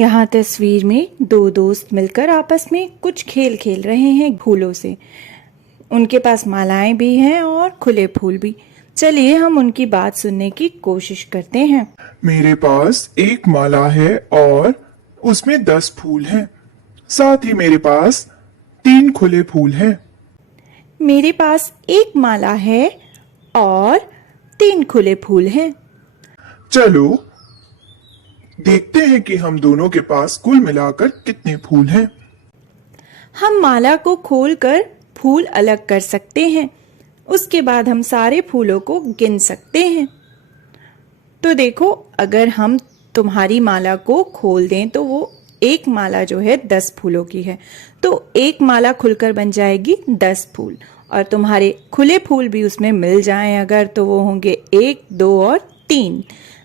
यहाँ तस्वीर में दो दोस्त मिलकर आपस में कुछ खेल खेल रहे हैं फूलों से। उनके पास मालाएं भी हैं और खुले फूल भी। चलिए हम उनकी बात सुनने की कोशिश करते हैं। मेरे पास एक माला है और उसमें 10 फूल हैं। साथ ही मेरे पास 3 खुले फूल हैं। मेरे पास एक माला है और 3 खुले फूल हैं। चलो देखते हैं कि हम दोनों के पास कुल मिलाकर कितने फूल हैं। हम माला को खोलकर फूल अलग कर सकते हैं। उसके बाद हम सारे फूलों को गिन सकते हैं। तो देखो, अगर हम तुम्हारी माला को खोल दें तो वो एक माला जो है 10 फूलों की है, तो एक माला खुलकर बन जाएगी 10 फूल। और तुम्हारे खुले फूल भी उसमें मिल जाएं अगर, तो वो होंगे 1, 2 और 3।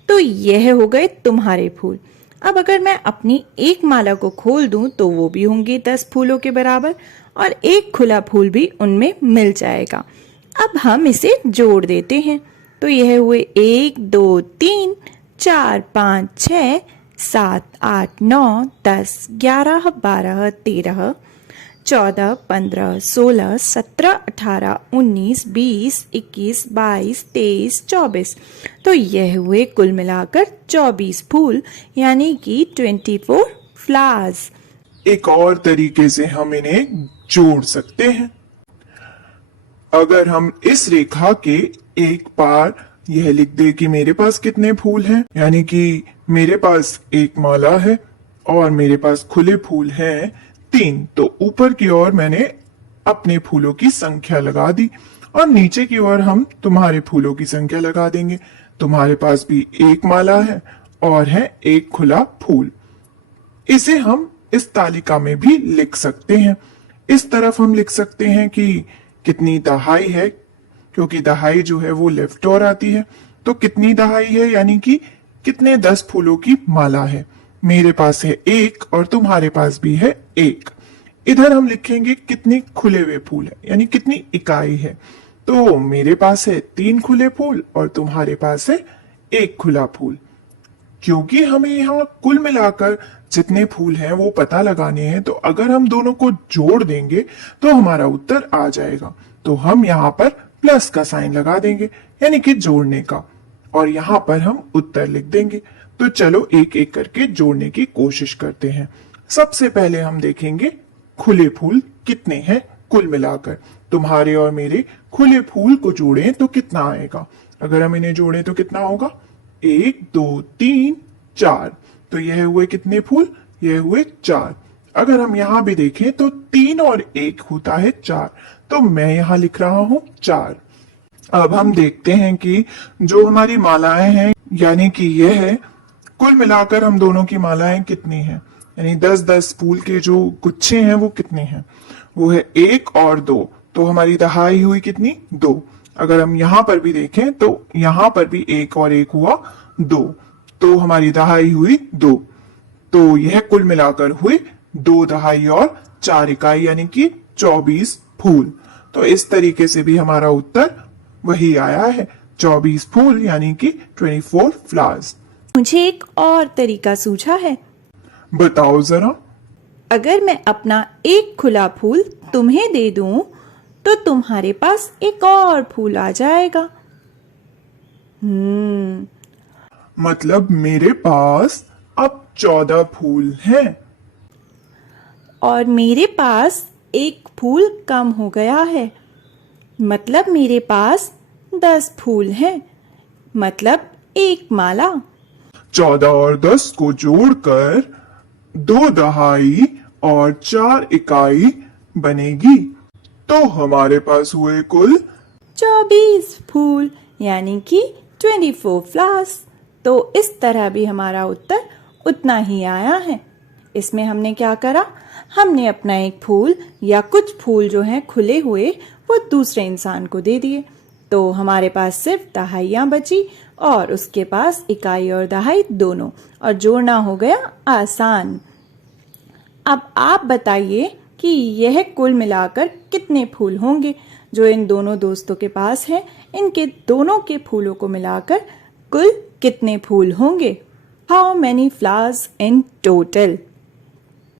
तो यह हो गए तुम्हारे फूल। अब अगर मैं अपनी एक माला को खोल दूं तो वो भी होंगी 10 फूलों के बराबर और एक खुला फूल भी उनमें मिल जाएगा। अब हम इसे जोड़ देते हैं। तो यह हुए 1, 2, 3, 4, 5, 6, 7, 8, 9, 10, 11, 12, 13, 14, 15, 16, 17, 18, 19, 20, 21, 22, 23, 24। तो यह हुए कुल मिलाकर 24 फूल, यानी कि 24 फ्लावर्स। एक और तरीके से हम इन्हें जोड़ सकते हैं। अगर हम इस रेखा के एक पार यह लिख दे कि मेरे पास कितने फूल हैं, यानी कि मेरे पास एक माला है और मेरे पास खुले फूल हैं 3, तो ऊपर की ओर मैंने अपने फूलों की संख्या लगा दी और नीचे की ओर हम तुम्हारे फूलों की संख्या लगा देंगे। तुम्हारे पास भी एक माला है और है एक खुला फूल। इसे हम इस तालिका में भी लिख सकते हैं। इस तरफ हम लिख सकते हैं कि कितनी दहाई है, क्योंकि दहाई जो है वो लेफ्ट ओर आती है। तो कितनी दहाई है, यानी कि कितने 10 फूलों की माला है। मेरे पास है 1 और तुम्हारे पास भी है 1। इधर हम लिखेंगे कितने खुले हुए फूल है, यानी कितनी इकाई है। तो मेरे पास है 3 खुले फूल और तुम्हारे पास है 1 खुला फूल। क्योंकि हमें यहाँ कुल मिलाकर जितने फूल हैं वो पता लगाने हैं, तो अगर हम दोनों को जोड़ देंगे तो हमारा उत्तर आ जाएगा। तो हम यहाँ पर प्लस का साइन लगा देंगे, यानी कि जोड़ने का, और यहाँ पर हम उत्तर लिख देंगे। तो चलो एक एक करके जोड़ने की कोशिश करते हैं। सबसे पहले हम देखेंगे खुले फूल कितने हैं कुल मिलाकर। तुम्हारे और मेरे खुले फूल को जोड़ें तो कितना आएगा। अगर हम इन्हें जोड़ें तो कितना होगा, 1, 2, 3, 4। तो यह हुए कितने फूल, यह हुए 4। अगर हम यहाँ भी देखें तो 3 और 1 होता है 4, तो मैं यहाँ लिख रहा हूं 4। अब हम देखते हैं कि जो हमारी मालाएं हैं, यानी कि यह है, कुल मिलाकर हम दोनों की मालाएं कितनी हैं, यानी 10-10 फूल के जो गुच्छे हैं वो कितने हैं। वो है 1 और 2, तो हमारी दहाई हुई कितनी, 2। अगर हम यहाँ पर भी देखें तो यहाँ पर भी 1 और 1 हुआ 2, तो हमारी दहाई हुई 2। तो यह कुल मिलाकर हुए 2 दहाई और 4 इकाई, यानी कि 24 फूल। तो इस तरीके से भी हमारा उत्तर वही आया है, 24 फूल, यानी कि 24 फ्लावर्स। मुझे एक और तरीका सूझा है। बताओ जरा। अगर मैं अपना एक खुला फूल तुम्हें दे दूं तो तुम्हारे पास एक और फूल आ जाएगा। मतलब मेरे पास अब 14 फूल हैं और मेरे पास एक फूल कम हो गया है, मतलब मेरे पास 10 फूल हैं, मतलब एक माला। 14 और 10 को जोड़कर 2 दहाई और 4 इकाई बनेगी। तो हमारे पास हुए कुल 24 फूल, यानी कि 24 फ्लावर्स। तो इस तरह भी हमारा उत्तर उतना ही आया है। इसमें हमने क्या करा, हमने अपना एक फूल या कुछ फूल जो हैं खुले हुए वो दूसरे इंसान को दे दिए। तो हमारे पास सिर्फ दहाइयाँ बची और उसके पास इकाई और दहाई दोनों, और जोड़ना हो गया आसान। अब आप बताइए कि यह कुल मिलाकर कितने फूल होंगे जो इन दोनों दोस्तों के पास हैं। इनके दोनों के फूलों को मिलाकर कुल कितने फूल होंगे। How many flowers in total?